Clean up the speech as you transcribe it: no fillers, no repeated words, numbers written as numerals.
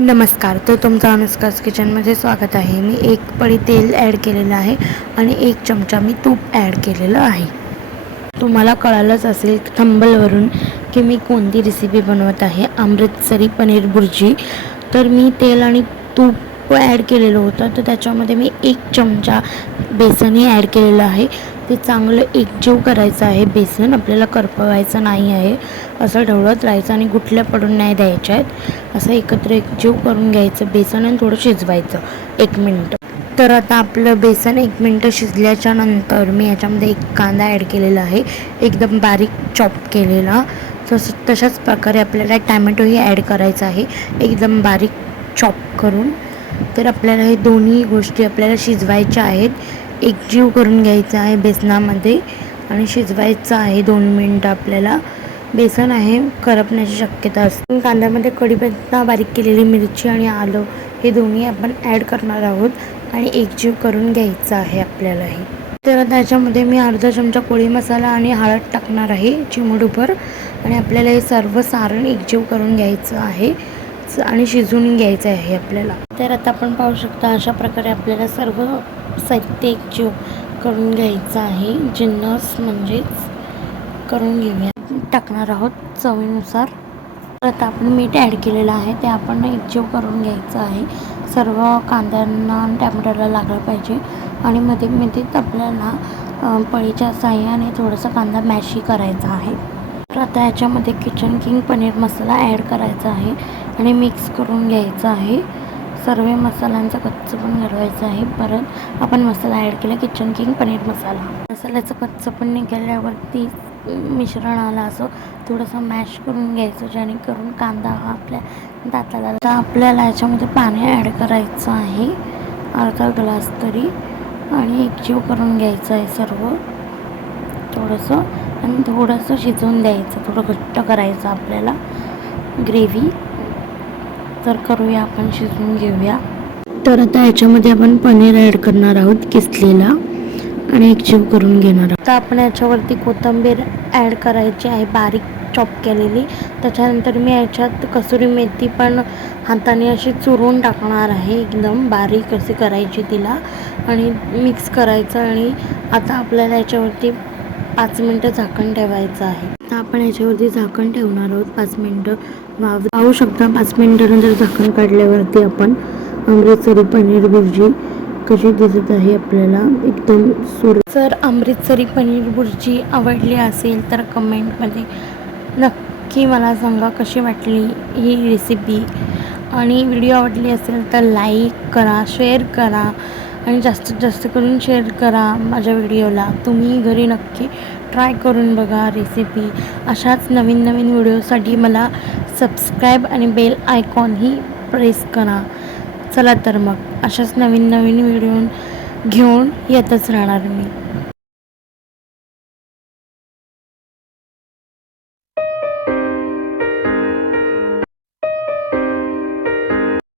नमस्कार, तर तुमचं अनुष्काज किचनमध्ये स्वागत आहे. मी 1 पळी तेल ॲड केलेलं आहे आणि 1 चमचा मी तूप ॲड केलेलं आहे. तुम्हाला कळालंच असेल थंबनेलवरून की मी कोणती रेसिपी बनवत आहे, अमृतसरी पनीर भुर्जी. तर मी तेल आणि तूप ॲड केलेलं होतं, तर त्याच्यामध्ये मी 1 चमचा बेसनही ॲड केलेलं आहे. ते चांगलं एकजीव करायचं आहे. बेसन आपल्याला करपवायचं नाही आहे, असं ढवळत राहायचं आणि गुठल्या पडून नाही द्यायच्या आहेत. असं एकत्र एकजीव करून घ्यायचं बेसन आणि थोडं शिजवायचं 1 मिनिट. तर आता आपलं बेसन 1 मिनिट शिजल्याच्या नंतर मी याच्यामध्ये 1 कांदा ॲड केलेला आहे, एकदम बारीक चॉप केलेला. तशाच प्रकारे आपल्याला टॅमॅटोही ॲड करायचा आहे, एकदम बारीक चॉप करून. तर आपल्याला हे दोन्ही गोष्टी आपल्याला शिजवायच्या आहेत, एकजीव करून घ्यायचं आहे बेसनामध्ये आणि शिजवायचं आहे 2 मिनिटं. आपल्याला बेसन आहे करपण्याची शक्यता असते. कांद्यामध्ये कढीपत्ता, बारीक केलेली मिरची आणि आलं हे दोन्ही आपण ॲड करणार आहोत आणि एकजीव करून घ्यायचं आहे आपल्यालाही. तर त्याच्यामध्ये मी अर्धा चमचा पोळी मसाला आणि हळद टाकणार आहे चिमूटभर आणि आपल्याला हे सर्व सारण एकजीव करून घ्यायचं आहे आणि शिजवून घ्यायचं आहे आपल्याला. तर आता आपण पाहू शकता अशा प्रकारे आपल्याला सर्व साहित्य एकजीव करून घ्यायचं आहे. जिन्नस म्हणजेच करून घेऊया. टाकणार आहोत चवीनुसार. आता आपण मीठ ॲड केलेलं आहे, ते आपण एकजीव करून घ्यायचं आहे. सर्व कांद्यांना आणि टॅमॅटोला लागलं पाहिजे आणि मध्ये मध्येच आपल्याला पळीच्या साहाय्याने थोडासा कांदा मॅशही करायचा आहे. तर आता याच्यामध्ये kitchen king paneer masala add करायचा आहे आणि मिक्स करून घ्यायचं आहे. सर्व मसाल्यांचं कच्चं पण घालवायचं आहे. परत आपण मसाला ॲड केला किचन किंग पनीर मसाला. मसाल्याचं कच्चं पण निघाल्यावरती मिश्रणाला असं थोडंसं मॅश करून घ्यायचं, जेणेकरून कांदा हा आपल्या दाताला. आता आपल्याला याच्यामध्ये पाणी ॲड करायचं आहे, अर्धा ग्लास तरी, आणि एकजीव करून घ्यायचं आहे सर्व थोडंसं आणि थोडंसं शिजवून द्यायचं. थोडं घट्ट करायचं आपल्याला ग्रेव्ही. तर करूया आपण, शिजवून घेऊया. तर आता याच्यामध्ये आपण पनीर ॲड करणार आहोत किसलेला आणि एकजीव करून घेणार आहोत. आता आपण याच्यावरती कोथिंबीर ॲड करायची आहे बारीक चॉप केलेली. त्याच्यानंतर मी याच्यात कसुरी मेथी पण हाताने अशी चुरून टाकणार आहे, एकदम बारीक अशी करायची तिला आणि मिक्स करायचं. आणि आता आपल्याला याच्यावरती 5 मिनटं झाकण ठेवायचं आहे. आता आपण याच्यावरती झाकण ठेवणार आहोत 5 मिनटं. पाहू शकता 5 मिनटानंतर झाकण काढल्यावरती आपण अमृतसरी पनीर भुर्जी कशी दिसत आहे आपल्याला, एकदम जर अमृतसरी पनीर भुर्जी आवडली असेल तर कमेंटमध्ये नक्की मला सांगा कशी वाटली ही रेसिपी. आणि व्हिडिओ आवडली असेल तर लाईक करा, शेअर करा आणि जास्तीत जास्त करून शेअर करा माझ्या व्हिडिओला. तुम्ही घरी नक्की ट्राय करून बघा रेसिपी. अशाच नवीन नवीन व्हिडिओसाठी मला सबस्क्राईब आणि बेल आयकॉनही प्रेस करा. चला तर मग अशाच नवीन नवीन व्हिडिओ घेऊन येतच राहणार मी.